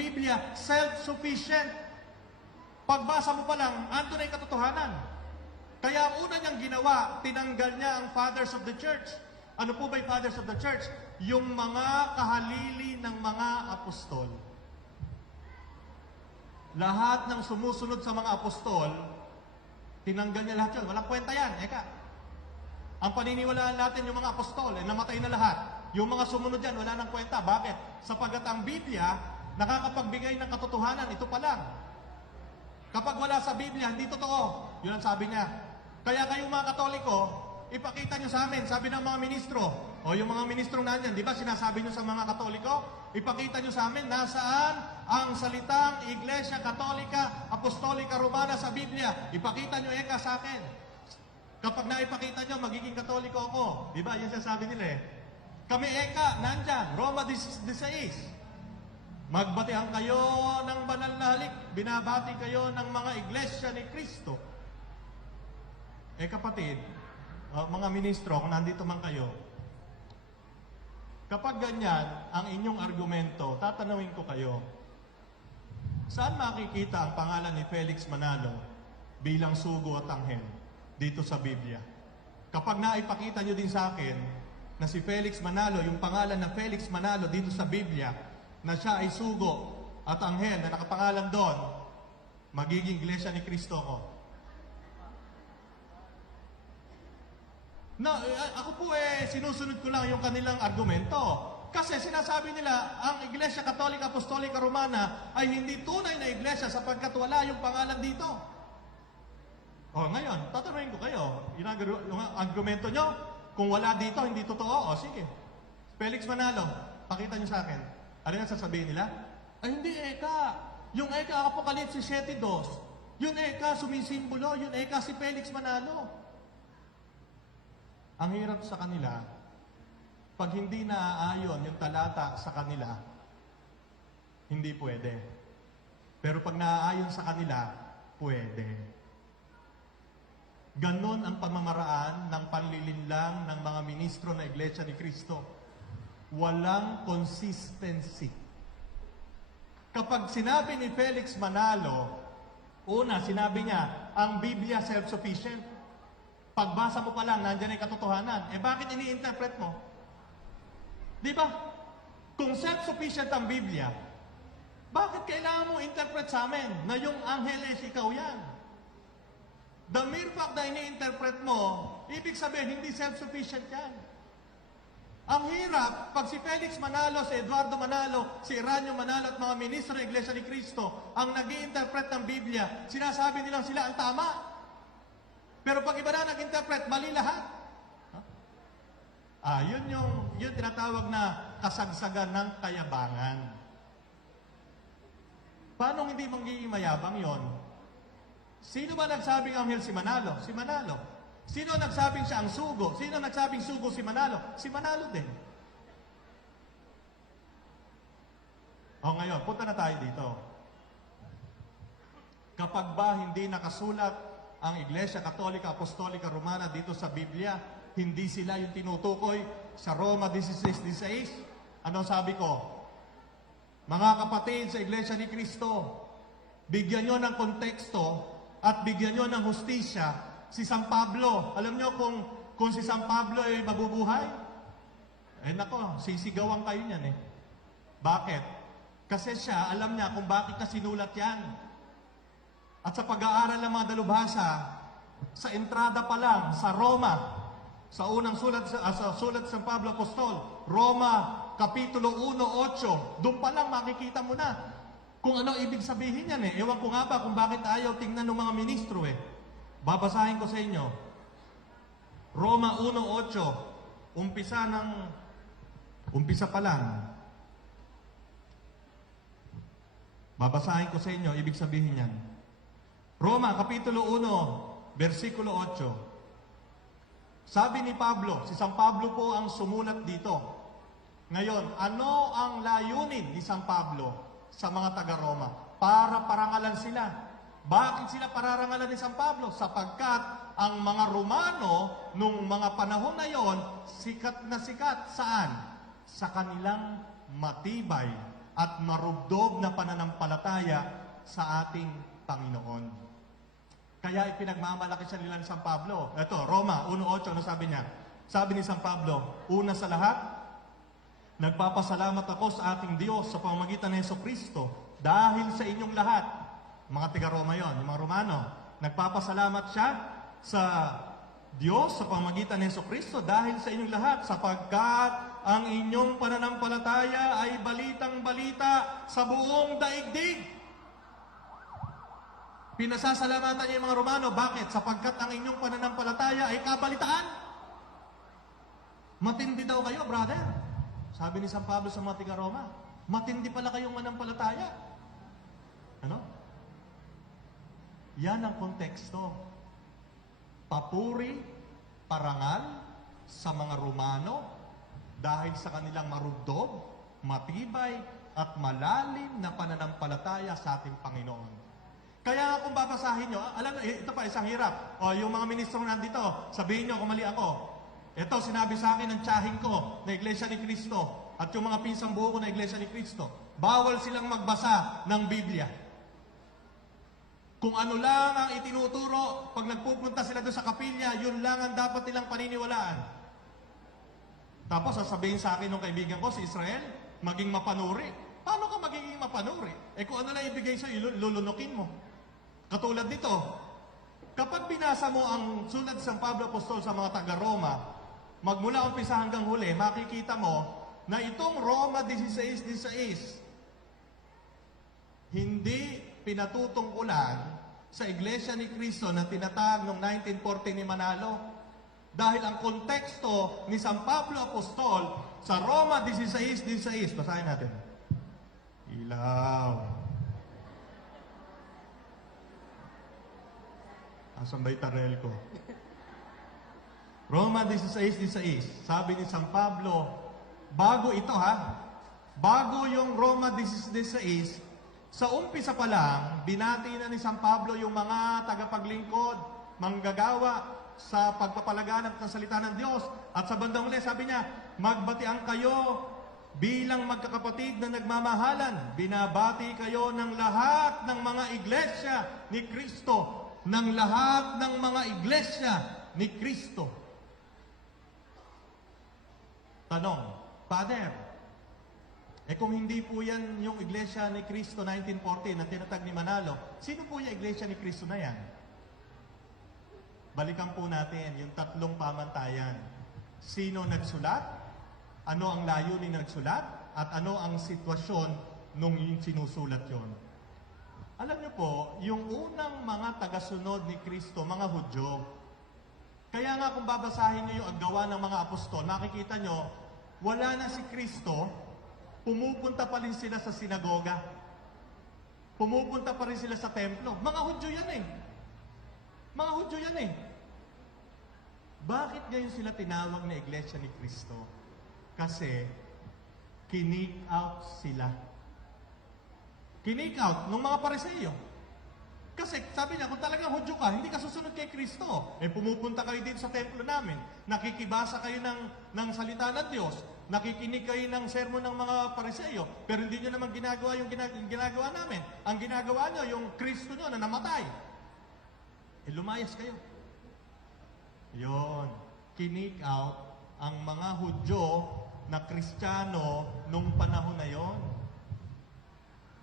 Biblia self-sufficient. Pagbasa mo pa lang, ando na yung katotohanan. Kaya ang una niyang ginawa, tinanggal niya ang fathers of the church. Ano po ba yung fathers of the church? Yung mga kahalili ng mga apostol. Lahat ng sumusunod sa mga apostol, tinanggal niya lahat yun. Walang kwenta yan. Eka. Ang paniniwalaan natin yung mga apostol, eh, namatay na lahat. Yung mga sumunod yan, wala nang kwenta. Bakit? Sapagat ang Biblia, nakakapagbigay ng katotohanan. Ito pa lang. Kapag wala sa Biblia, hindi totoo. Yun ang sabi niya. Kaya kayong mga katoliko, ipakita nyo sa amin, sabi ng mga ministro, o yung mga ministrong nanyan, di ba sinasabi nyo sa mga katoliko, ipakita nyo sa amin, nasaan ang salitang Iglesia Katolika Apostolika Romana sa Biblia. Ipakita nyo eka sa akin. Kapag naipakita nyo, magiging katoliko ako. Di ba? Yan sasabi nila eh. Kami eka, nandyan, Roma 16. Magbatihan kayo ng banal na halik. Binabati kayo ng mga iglesia ni Kristo. Eh kapatid, uh, mga ministro, kung nandito man kayo, kapag ganyan ang inyong argumento, tatanungin ko kayo, saan makikita ang pangalan ni Felix Manalo bilang sugo at anghel dito sa Biblia? Kapag naipakita nyo din sa akin na si Felix Manalo, yung pangalan na Felix Manalo dito sa Biblia, na siya ay sugo at anghel na nakapangalan doon, magiging iglesia ni Kristo ko. No, eh, ako po eh, sinusunod ko lang yung kanilang argumento. Kasi sinasabi nila, ang Iglesia Katolika Apostolika Romana ay hindi tunay na iglesia sapagkat wala yung pangalan dito. O ngayon, tatanungin ko kayo, yung, yung argumento nyo, kung wala dito, hindi totoo, o sige. Felix Manalo, pakita nyo sa akin. Ano yung sasabihin nila? Ay hindi, Eka. Yung Eka, Apocalypse 7.2. Yung Eka, sumisimbolo. Yung Eka, si Felix Manalo. Ang hirap sa kanila, pag hindi naaayon yung talata sa kanila, hindi pwede. Pero pag naaayon sa kanila, pwede. Ganon ang pamamaraan ng panlilinlang ng mga ministro na Iglesia ni Kristo. Walang consistency. Kapag sinabi ni Felix Manalo, una, sinabi niya, ang Biblia self-sufficient. Pagbasa mo pa lang, nandiyan ay katotohanan. Eh bakit ini-interpret mo? Di ba? Kung self-sufficient ang Biblia, bakit kailangan mo interpret sa amin na yung angeles ikaw yan? The mere fact na ini-interpret mo, ibig sabihin, hindi self-sufficient yan. Ang hirap, pag si Felix Manalo, si Eduardo Manalo, si Eranio Manalo at mga ministro ng Iglesia ni Cristo ang nag interpret ng Biblia, sinasabi nilang sila ang tama. Pero pag iba na nag-interpret, mali lahat. Huh? Ah, yun yung, yun tinatawag na kasagsagan ng kayabangan. Paano hindi magiging mayabang yon? Sino ba nagsabing anghel si Manalo? Si Manalo. Sino nagsabing siya ang sugo? Sino nagsabing sugo si Manalo? Si Manalo din. O ngayon, punta na tayo dito. Kapag ba hindi nakasulat ang Iglesia Katolika Apostolika Romana dito sa Biblia, hindi sila yung tinutukoy sa Roma 16.16? Ano sabi ko? Mga kapatid sa Iglesia ni Kristo, bigyan nyo ng konteksto at bigyan nyo ng hustisya si San Pablo. Alam nyo kung, kung si San Pablo ay mabubuhay? Eh nako, sisigawan kayo niyan eh. Bakit? Kasi siya, alam niya kung bakit na sinulat yan. At sa pag-aaral ng mga dalubhasa, sa entrada pa lang, sa Roma, sa unang sulat ah, sa sulat sa San Pablo Apostol, Roma, Kapitulo 1.8, doon pa lang makikita mo na kung ano ibig sabihin yan eh. Ewan ko nga ba kung bakit ayaw tingnan ng mga ministro eh. Babasahin ko sa inyo. Roma 1.8, umpisa ng, umpisa pa lang. Babasahin ko sa inyo, ibig sabihin yan. Roma, Kapitulo 1, versikulo 8. Sabi ni Pablo, si San Pablo po ang sumulat dito. Ngayon, ano ang layunin ni San Pablo sa mga taga-Roma? Para parangalan sila. Bakit sila pararangalan ni San Pablo? Sapagkat ang mga Romano nung mga panahon na yon, sikat na sikat. Saan? Sa kanilang matibay at marubdob na pananampalataya sa ating Panginoon. Kaya ipinagmamalaki siya nila ni San Pablo. Ito, Roma 1.8, ano sabi niya? Sabi ni San Pablo, una sa lahat, nagpapasalamat ako sa ating Diyos sa pamamagitan ng Yeso Kristo dahil sa inyong lahat. Mga tiga-Roma yon, yung mga Romano. Nagpapasalamat siya sa Diyos sa pamamagitan ng Yeso Kristo dahil sa inyong lahat sapagkat ang inyong pananampalataya ay balitang balita sa buong daigdig. Pinasasalamatan niya yung mga Romano. Bakit? Sapagkat ang inyong pananampalataya ay kabalitaan. Matindi daw kayo, brother. Sabi ni San Pablo sa mga tiga Roma, matindi pala kayong manampalataya. Ano? Yan ang konteksto. Papuri, parangal sa mga Romano dahil sa kanilang marubdob, matibay, at malalim na pananampalataya sa ating Panginoon. Kaya kung babasahin nyo, alam ito pa isang hirap. O yung mga ministro nandito, sabihin nyo kung mali ako. Ito, sinabi sa akin ng tsahin ko na Iglesia ni Cristo at yung mga pinsang buo ko na Iglesia ni Cristo. Bawal silang magbasa ng Biblia. Kung ano lang ang itinuturo, pag nagpupunta sila doon sa kapilya, yun lang ang dapat nilang paniniwalaan. Tapos sasabihin sa akin ng kaibigan ko, si Israel, maging mapanuri. Paano ka magiging mapanuri? Eh kung ano lang ibigay sa'yo, lulunukin mo. Katulad nito, kapag binasa mo ang sulat sa Pablo Apostol sa mga taga-Roma, magmula umpisa hanggang huli, makikita mo na itong Roma 16.16 hindi pinatutungkulan sa Iglesia ni Cristo na tinatag noong 1940 ni Manalo. Dahil ang konteksto ni San Pablo Apostol sa Roma 16.16, basahin natin. Ilaw. Asan ba tarel ko? Roma 16.16, sabi ni San Pablo, bago ito ha, bago yung Roma 16.16, sa umpisa pa lang, binati na ni San Pablo yung mga tagapaglingkod, manggagawa sa pagpapalaganap ng salita ng Diyos. At sa bandang uli, sabi niya, magbatian kayo bilang magkakapatid na nagmamahalan. Binabati kayo ng lahat ng mga iglesia ni Kristo. Ng lahat ng mga iglesia ni Kristo. Tanong, Father, eh kung hindi po yan yung Iglesia ni Cristo 1940 na tinatag ni Manalo, sino po yung Iglesia ni Cristo na yan? Balikan po natin yung tatlong pamantayan. Sino nagsulat? Ano ang layunin ng nagsulat? At ano ang sitwasyon nung sinusulat yon? Alam niyo po, yung unang mga tagasunod ni Kristo, mga Hudyo, kaya nga kung babasahin niyo yung agawa ng mga apostol, makikita niyo, wala na si Kristo, pumupunta pa rin sila sa sinagoga. Pumupunta pa rin sila sa templo. Mga Hudyo yan eh. Mga Hudyo yan eh. Bakit ngayon sila tinawag na Iglesia ni Kristo? Kasi, kinik out sila. Kinik out ng mga pariseyo. Kasi sabi niya, kung talagang Hudyo ka, hindi ka susunod kay Kristo. Eh pumupunta kayo dito sa templo namin, nakikibasa kayo ng, ng salita ng Diyos, nakikinig kayo ng sermon ng mga pariseyo, pero hindi nyo naman ginagawa yung gina- yung ginagawa namin. Ang ginagawa nyo, yung Kristo nyo na namatay. Eh lumayas kayo. Yon, kinik out ang mga Hudyo na Kristiyano nung panahon na yon.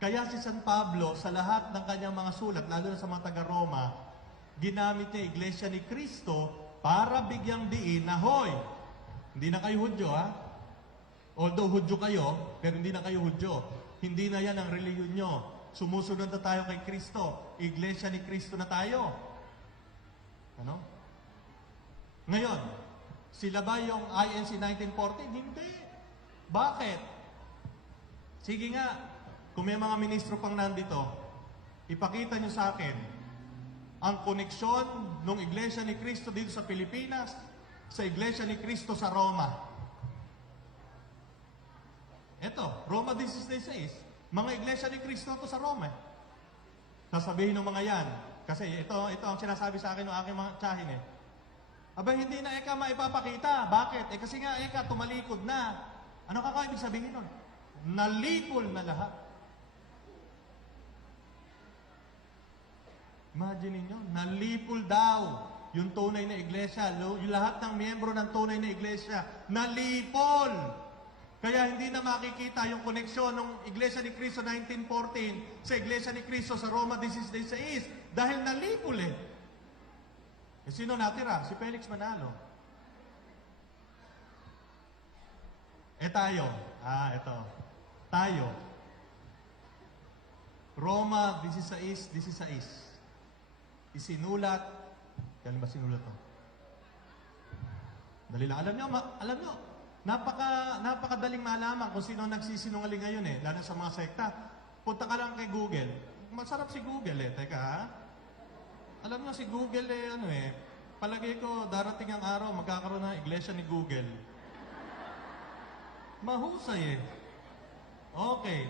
Kaya si San Pablo, sa lahat ng kanyang mga sulat, lalo na sa mga taga-Roma, ginamit niya Iglesia ni Kristo para bigyang diin na, Hoy, hindi na kayo Hudyo ha? Although Hudyo kayo, pero hindi na kayo Hudyo. Hindi na yan ang reliyon nyo. Sumusunod na tayo kay Kristo. Iglesia ni Kristo na tayo. Ano? Ngayon, sila ba yung INC 1914? Hindi. Bakit? Sige nga, kung may mga ministro pang nandito, ipakita nyo sa akin ang koneksyon ng Iglesia ni Cristo dito sa Pilipinas sa Iglesia ni Cristo sa Roma. Ito, Roma 16.6. Mga Iglesia ni Cristo to sa Roma. Sasabihin ng mga yan, kasi ito, ito ang sinasabi sa akin ng aking mga tsahin eh. Aba, hindi na eka maipapakita. Bakit? Eh kasi nga eka tumalikod na. Ano ka ibig sabihin nun? nalipol na lahat. Imagine niyo, nalipol daw yung tunay na iglesia. Yung lahat ng miyembro ng tunay na iglesia, nalipol. Kaya hindi na makikita yung koneksyon ng Iglesia ni Cristo 1914 sa Iglesia ni Cristo sa Roma 16.16 dahil nalipol eh. Eh sino natira? Si Felix Manalo. Eh tayo. Ah, ito. Tayo. Roma 16.16 Isinulat. Kailan ba sinulat to? Dali lang. Alam nyo, alam nyo, napaka, napakadaling malaman kung sino nagsisinungaling ngayon eh, lalo sa mga sekta. Punta ka lang kay Google. Masarap si Google eh. Teka? Alam nyo, si Google eh, ano eh, palagay ko darating ang araw, magkakaroon ng iglesia ni Google. Mahusay eh. Okay.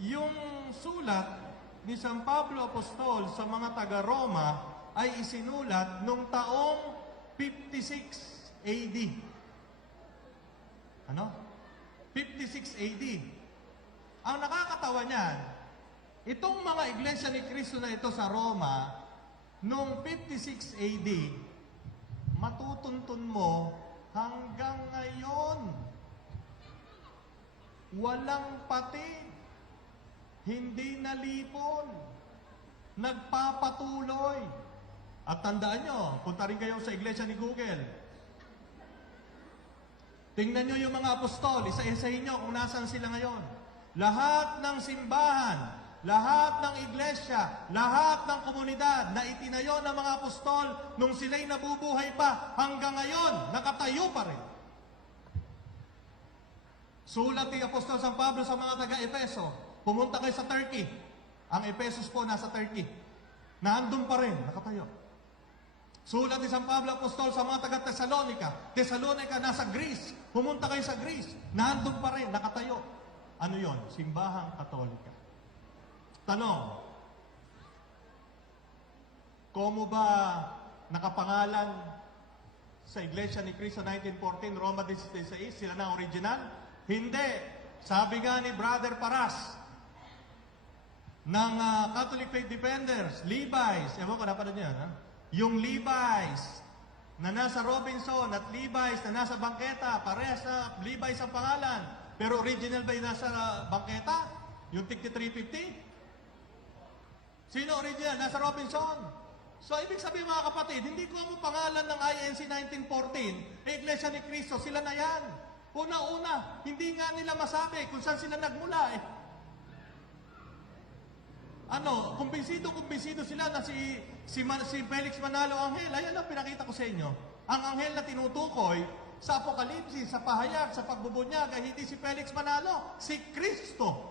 Yung sulat ni San Pablo Apostol sa mga taga-Roma ay isinulat nung taong 56 AD. Ano? 56 AD. Ang nakakatawa niyan, itong mga iglesia ni Kristo na ito sa Roma, nung 56 AD, matutuntun mo hanggang ngayon. Walang pati. Hindi nalipon. Nagpapatuloy. At tandaan nyo, punta rin kayo sa iglesia ni Google. Tingnan nyo yung mga apostol, isa-isahin nyo kung nasan sila ngayon. Lahat ng simbahan, lahat ng iglesia, lahat ng komunidad na itinayo ng mga apostol nung sila'y nabubuhay pa, hanggang ngayon, nakatayo pa rin. Sulat ni Apostol San Pablo sa mga taga-Epeso, pumunta kayo sa Turkey. Ang Ephesus po nasa Turkey. Naandun pa rin, nakatayo. Sulat ni San Pablo Apostol sa mga taga-Thessalonica. Thessalonica nasa Greece. Pumunta kayo sa Greece. Naandun pa rin, nakatayo. Ano yon? Simbahang Katolika. Tanong, Komo ba nakapangalan sa Iglesia ni Cristo 1914, Roma 16.6, sila na original? Hindi. Sabi nga ni Brother Paras ng ah, Catholic Faith Defenders, Levi's, ewan ko, napanood niyo yan, ha? Yung Levi's na nasa Robinson at Levi's na nasa bangketa, parehas na Levi's ang pangalan. Pero original ba yung nasa ah, bangketa? Yung tigti 350? Sino original? Nasa Robinson. So, ibig sabihin mga kapatid, hindi ko mo pangalan ng INC 1914, eh, Iglesia ni Cristo, sila na yan. Una-una, hindi nga nila masabi kung saan sila nagmula eh. Ano, kumbinsido, kumbinsido sila na si, si, Man- si Felix Manalo Anghel. Ayan ang pinakita ko sa inyo. Ang anghel na tinutukoy sa Apokalipsis, sa pahayag, sa pagbubunyag, ay hindi si Felix Manalo, si Kristo.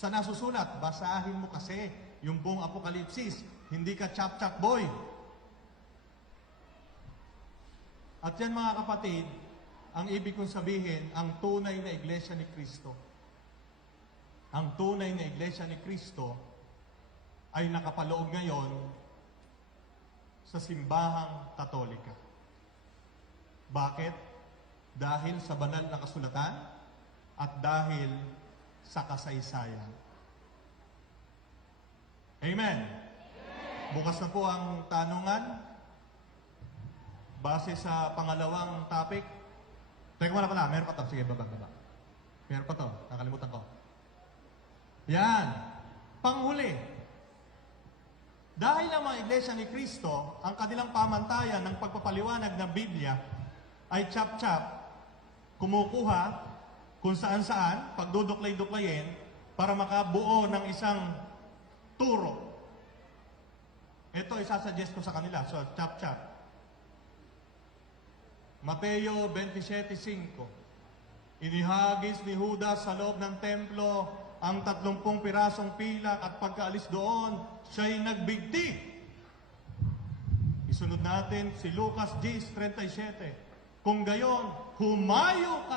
Sa nasusulat, basahin mo kasi yung buong Apokalipsis. Hindi ka chap-chap boy. At yan mga kapatid, ang ibig kong sabihin, ang tunay na iglesia ni Kristo. Ang tunay na iglesia ni Kristo ay nakapaloob ngayon sa simbahang katolika. Bakit? Dahil sa banal na kasulatan at dahil sa kasaysayan. Amen. Bukas na po ang tanungan base sa pangalawang topic. Teka muna pala, meron pa to. Sige, baba, baba. Meron pa to. Nakalimutan ko. Yan. Panghuli. Dahil ang mga iglesia ni Kristo, ang kanilang pamantayan ng pagpapaliwanag ng Biblia ay chap-chap, kumukuha kung saan-saan, pagduduklay-duklayin, para makabuo ng isang turo. Ito isasuggest ko sa kanila. So, chap-chap. Mateo 27.5 Inihagis ni Judas sa loob ng templo ang tatlumpung pirasong pilak at pagkaalis doon, siya'y nagbigti. Isunod natin si Lucas 10.37 Kung gayon, humayo ka